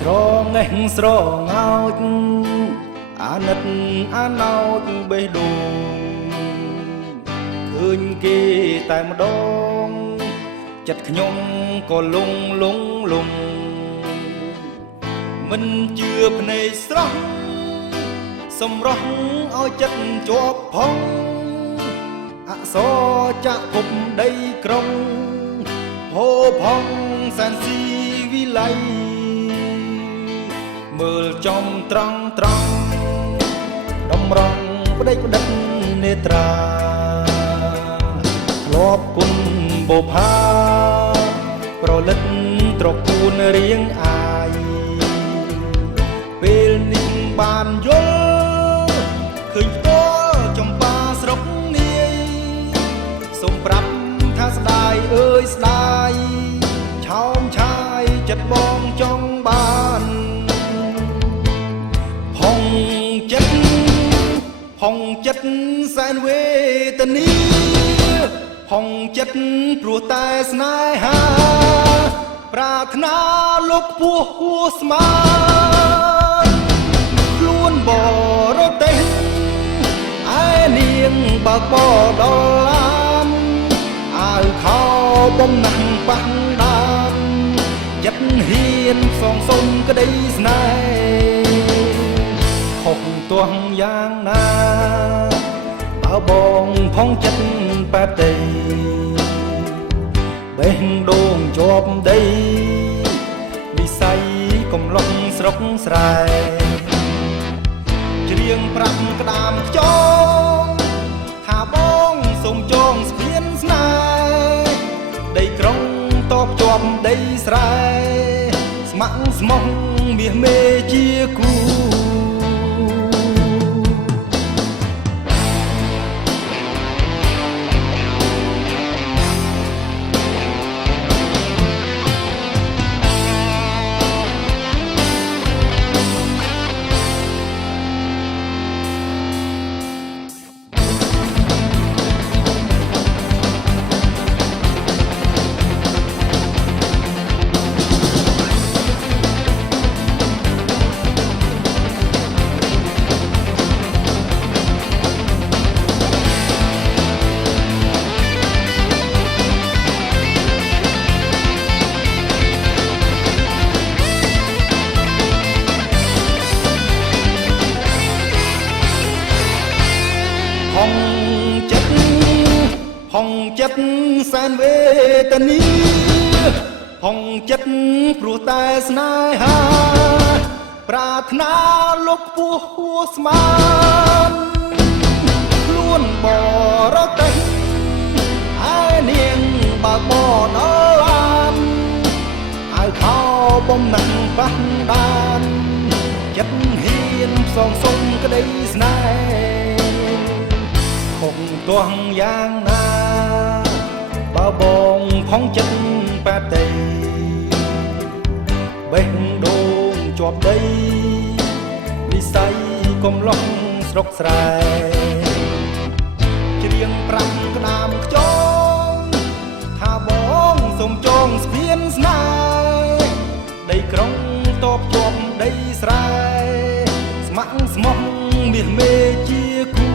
ស្រងេះស្រងោចអាណិតអាណោចបេះដូងឃើញគេតែម្ដងចិត្តខ្ញុំក៏លងមិនជឿភ្នែកស្រស់សម្រស់ឲ្យចិត្តជាប់ផងអក្សរចាក់គប់ដីក្រុងហូរផងសានស៊ីវិល័យមើលចំត្រង់តម្រង់ផ្ដេចផ្ដិតនេត្រាធ្លាប់គុណបុផាប្រលិតត្រកូលរៀងអាយពេលនេះបានយល់ឃើញផ្ទាល់ចំបាស្រុកនាយសូមប្រាប់ថាស្ដាយអើយស្ដាយឆោមឆាយចិត្តបងចង់បានហងចិត្តសែនវេទនីហងចិត្តព្រោះតែស្នេហាប្រាថ្នាលោកពោះហួស្មានខ្លួនបរទេសឯនាងបើកបដល់ឡានអាវខោបំណាស់ប៉ះដានចិត្តហ៊ានសងសុំក្តីស្នេហ៍ខុសទាស់យ៉ាងណាបើបងផងចិត្តបែបទេបេះដូងជាប់ដីវិស័យកំឡុងស្រុកស្រែច្រៀងប្រាប់ក្តាមខ្យងថាបងសូមចងស្ពានស្នេហ៍ដីក្រុងតបជាប់ដីស្រែស្ម័គ្រស្មោះមាសមេជាគូហងចិត្តសែនវេទនីហងចិត្តព្រោះតែស្នេហាប្រាថ្នាលោកពោះហួស្មានខ្លួនបរទេសឯនាងបើកបដល់ឡានអាវខោបំណាស់ប៉ះដានចិត្តហ៊ានសងសុំក្តីស្នេហ៍ខុសទាស់យ៉ាងណាបើបងផងចិត្តបែបទេបេះដូងជាប់ដីវិស័យកំឡុងស្រុកស្រែច្រៀងប្រាំក្តាមខ្យងថាបងសូមចងស្ពានស្នេហ៍ដីក្រុងតបជាប់ដីស្រែស្ម័គ្រស្មោះមាសមេជាគូ